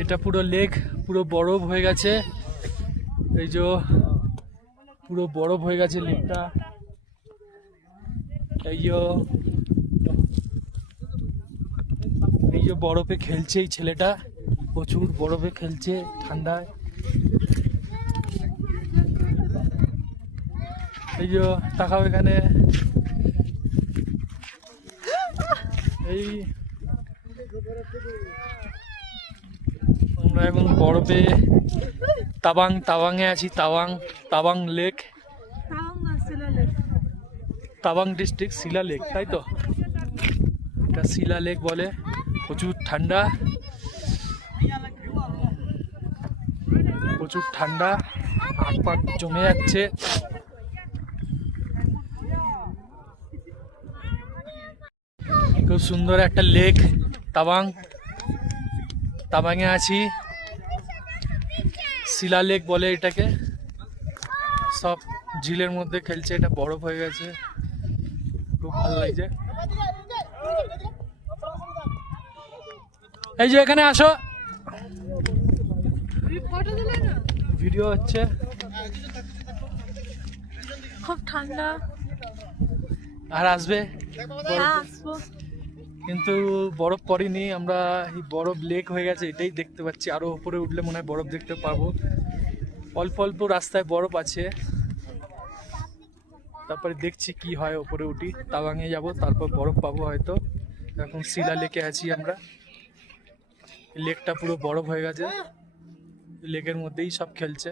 এটা পুরো লেক, পুরো বরফ হয়ে গেছে। এই যে পুরো বরফ হয়ে গেছে লেকটা। এই যে বরফে খেলছে এই ছেলেটা, প্রচুর বরফে খেলছে ঠান্ডায়। এই যে তাকাও এখানে, এই আমরা এখন বরফে তাওয়াংয়ে আছি। তাওয়াং লেক, তাওয়াং ডিস্ট্রিক্ট, শিলা লেক, তাই তো? এটা শিলা লেক বলে। প্রচুর ঠান্ডা, প্রচুর ঠান্ডা, হাত পা জমে যাচ্ছে। খুব সুন্দর একটা লেক তাওয়াংয়ে আছি। শিলা লেক বলে এটাকে। সব ঝিলের মধ্যে খেলছে, এটা বরফ হয়ে গেছে, খুব ভালো লাগছে। এই যে এখানে আসো, ভিডিও হচ্ছে। খুব ঠান্ডা, আর আসবে কিন্তু বরফ পড়েনি। আমরা এই বরফ লেক হয়ে গেছে এটাই দেখতে পাচ্ছি। আরো উপরে উঠলে মনে হয় বরফ দেখতে পাবো। অল্প অল্প রাস্তায় বরফ আছে। তারপরে দেখছি কি হয়, উপরে উঠি, তাওয়াংয়ে যাব, তারপর বরফ পাবো হয়তো। এখন শিলা লেকে আছি আমরা। লেকটা পুরো বরফ হয়ে গেছে, লেকের মধ্যেই সব খেলছে।